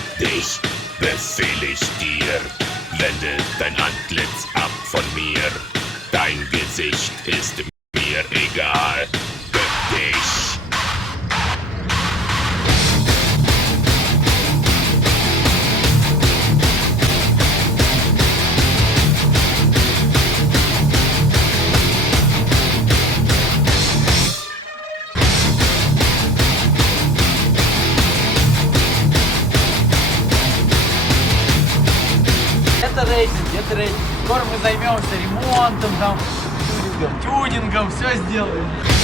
Für dich befehl ich dir, wende dein Antlitz ab von mir. Dein Gesicht ist mir egal. Bück dich. Это рейтинг. Скоро мы займемся ремонтом, там, тюнингом, все сделаем.